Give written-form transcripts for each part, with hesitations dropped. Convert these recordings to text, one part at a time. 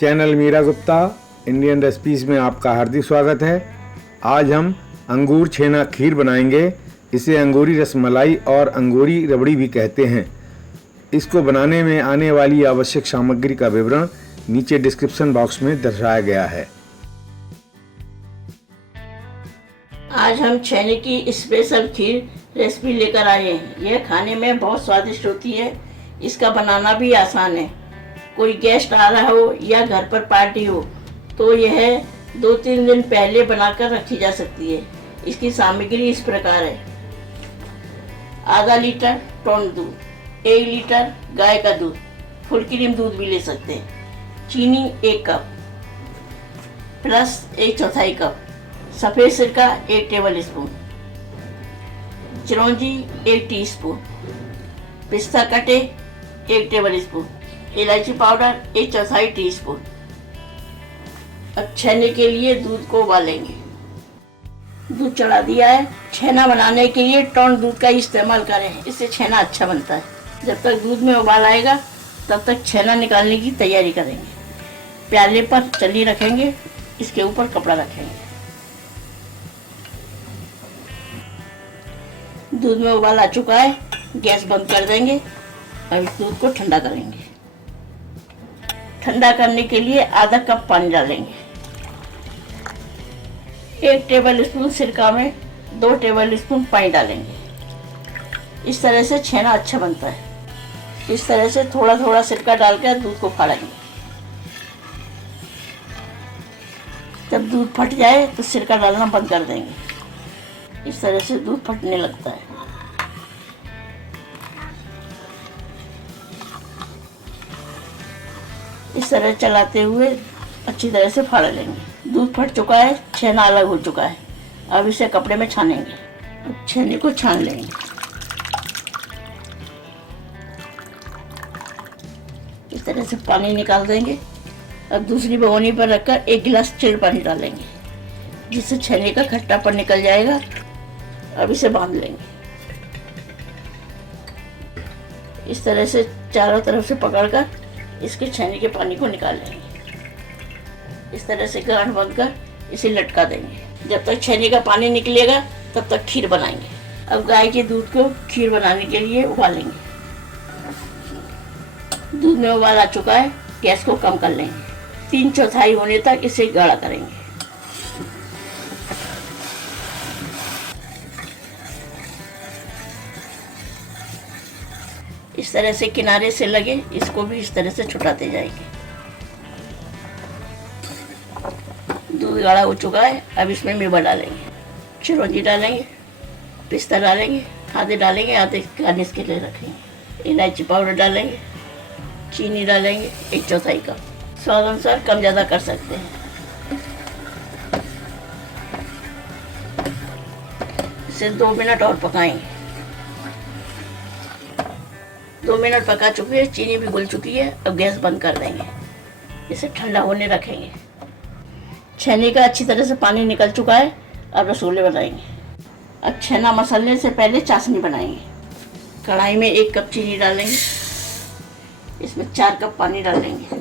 Channel Meera Gupta Indian recipes में आपका हार्दिक स्वागत है। आज हम अंगूर छेना खीर बनाएंगे। इसे अंगूरी रसमलाई और अंगूरी रबड़ी भी कहते हैं। इसको बनाने में आने वाली आवश्यक सामग्री का विवरण नीचे डिस्क्रिप्शन बॉक्स में दर्शाया गया है। आज हम छेने की स्पेशल खीर रेसिपी लेकर आए हैं। यह खाने में बहुत स्वादिष्ट होती है। इसका बनाना भी आसान है। कोई गेस्ट आ रहा हो या घर पर पार्टी हो तो यह 2-3 दिन पहले बनाकर रखी जा सकती है। इसकी सामग्री इस प्रकार है: आधा लीटर टोन दूध, 1 लीटर गाय का दूध, फुल क्रीम दूध भी ले सकते हैं, चीनी 1 कप प्लस 1/4 कप, सफ़ेद सिरका 1 टेबल स्पून, चिरौंजी 1 टीस्पून, पिस्ता कटे 1 टेबल स्पून, इलायची पाउडर 1/4 टीस्पून। अब छेने के लिए दूध को उबालेंगे। दूध चढ़ा दिया है। छेना बनाने के लिए टोन दूध का इस्तेमाल करें, इससे छेना अच्छा बनता है। जब तक दूध में उबाल आएगा तब तक छेना निकालने की तैयारी करेंगे। प्याले पर चल्ली रखेंगे, इसके ऊपर कपड़ा रखेंगे। दूध में उबाल आ चुका है, गैस बंद कर देंगे। अब इस दूध को ठंडा करेंगे। ठंडा करने के लिए आधा कप पानी डालेंगे। 1 टेबल स्पून सिरका में 2 टेबल स्पून पानी डालेंगे। इस तरह से छेना अच्छा बनता है। इस तरह से थोड़ा थोड़ा सिरका डालकर दूध को फाड़ेंगे। जब दूध फट जाए तो सिरका डालना बंद कर देंगे। इस तरह से दूध फटने लगता है। इस तरह चलाते हुए अच्छी तरह से फाड़ लेंगे। दूध फट चुका है, छेना अलग हो चुका है। अब इसे कपड़े में छानेंगे। अब छेने को छान लेंगे। इस तरह से पानी निकाल देंगे। अब दूसरी भगोनी पर रखकर 1 गिलास चिल्ड पानी डालेंगे, जिससे छेने का खट्टापन निकल जाएगा। अब इसे बांध लेंगे। इस तरह से चारों तरफ से पकड़कर इसके छेने के पानी को निकाल लेंगे। इस तरह से गांठ बांधकर इसे लटका देंगे। जब तक छेने का पानी निकलेगा तब तक खीर बनाएंगे। अब गाय के दूध को खीर बनाने के लिए उबालेंगे। दूध में उबाल आ चुका है, गैस को कम कर लेंगे। 3/4 होने तक इसे गाढ़ा करेंगे। इस तरह से किनारे से लगे, इसको भी इस तरह से छुटाते जाएंगे। दूध गाढ़ा हो चुका है। अब इसमें मेवा डालेंगे, चिरौंजी डालेंगे, पिस्ता डालेंगे, आधे डालेंगे, आधे गार्निश के लिए रखेंगे। इलायची पाउडर डालेंगे, चीनी डालेंगे 1/4 कप। स्वाद अनुसार कम ज़्यादा कर सकते हैं। इसे 2 मिनट और पकाएंगे। 2 मिनट पका चुकी है, चीनी भी घुल चुकी है। अब गैस बंद कर देंगे। इसे ठंडा होने रखेंगे। छेने का अच्छी तरह से पानी निकल चुका है। अब रसगुल्ले बनाएंगे। अब छेना मसाले से पहले चाशनी बनाएंगे। कढ़ाई में 1 कप चीनी डालेंगे। इसमें 4 कप पानी डालेंगे।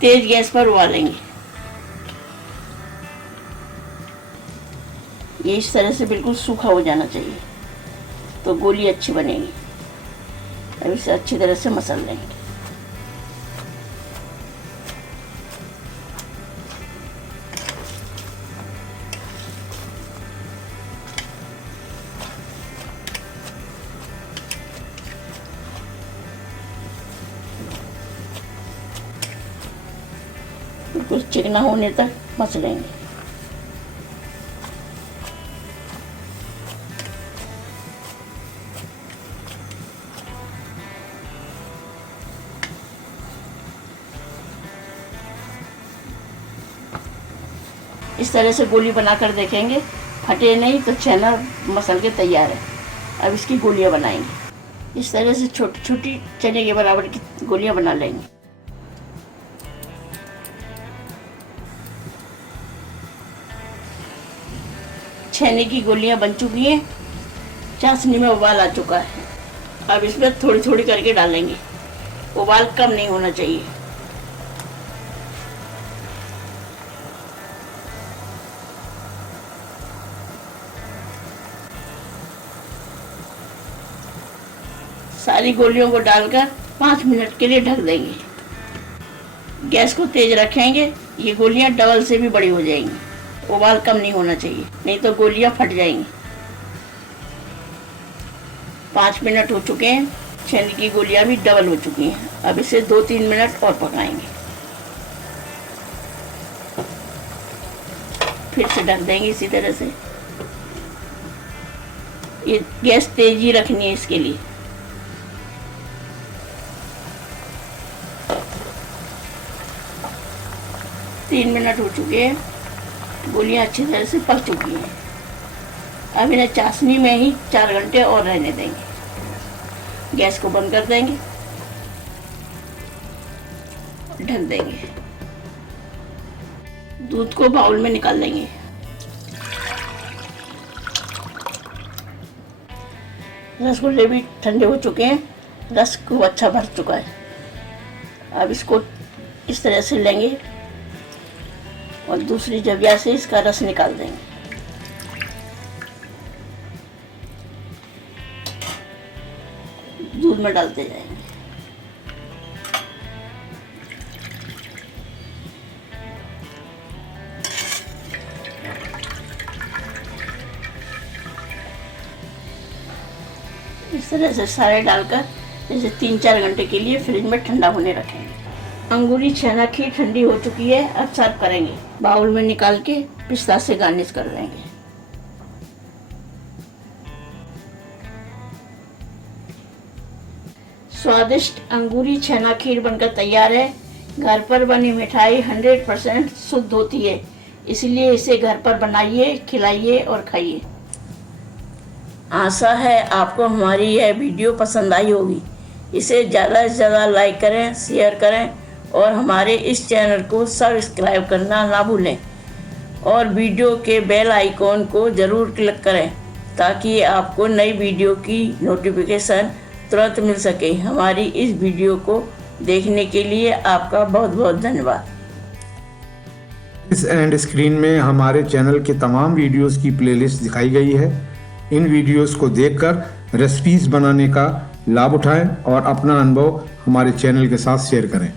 तेज गैस पर उबालेंगे। ये इस तरह से बिल्कुल सूखा हो जाना चाहिए तो गोली अच्छी बनेगी। अब इसे अच्छी तरह से मसल लेंगे। बिल्कुल चिकना होने तक मसलेंगे। इस तरह से गोली बनाकर देखेंगे, फटे नहीं तो छेना मसल के तैयार है। अब इसकी गोलियां बनाएंगे। इस तरह से छोटी छोटी चने के बराबर की गोलियां बना लेंगे। छेने की गोलियां बन चुकी हैं। चाशनी में उबाल आ चुका है। अब इसमें थोड़ी थोड़ी करके डालेंगे, उबाल कम नहीं होना चाहिए। सारी गोलियों को डालकर 5 मिनट के लिए ढक देंगे। गैस को तेज रखेंगे, ये गोलियां डबल से भी बड़ी हो जाएंगी। उबाल कम नहीं होना चाहिए, नहीं तो गोलियां फट जाएंगी। 5 मिनट हो चुके हैं, छेने की गोलियां भी डबल हो चुकी हैं। अब इसे 2-3 मिनट और पकाएंगे, फिर से ढक देंगे इसी तरह से। ये गैस तेज ही रखनी है इसके लिए। तीन मिनट हो चुके हैं, गोलियां अच्छी तरह से पक चुकी हैं। अब इन्हें चाशनी में ही 4 घंटे और रहने देंगे। गैस को बंद कर देंगे, ढक देंगे। दूध को बाउल में निकाल लेंगे। रसगुल्ले भी ठंडे हो चुके हैं, रस को अच्छा भर चुका है। अब इसको इस तरह से लेंगे और दूसरी जगह से इसका रस निकाल देंगे। दूध में डालते जाएंगे। इस तरह से सारे डालकर जैसे 3-4 घंटे के लिए फ्रिज में ठंडा होने रखेंगे। अंगूरी छेना खीर ठंडी हो चुकी है, अब सर्व करेंगे। बाउल में निकाल के पिस्ता से गार्निश कर देंगे। स्वादिष्ट अंगूरी छेना खीर बनकर तैयार है। घर पर बनी मिठाई 100% शुद्ध होती है, इसलिए इसे घर पर बनाइए, खिलाइए और खाइए। आशा है आपको हमारी यह वीडियो पसंद आई होगी। इसे ज़्यादा से ज़्यादा लाइक करें, शेयर करें और हमारे इस चैनल को सब्सक्राइब करना ना भूलें और वीडियो के बेल आइकॉन को ज़रूर क्लिक करें ताकि आपको नई वीडियो की नोटिफिकेशन तुरंत मिल सके। हमारी इस वीडियो को देखने के लिए आपका बहुत बहुत धन्यवाद। इस एंड स्क्रीन में हमारे चैनल के तमाम वीडियोस की प्लेलिस्ट दिखाई गई है। इन वीडियोस को देखकर रेसिपीज बनाने का लाभ उठाएं और अपना अनुभव हमारे चैनल के साथ शेयर करें।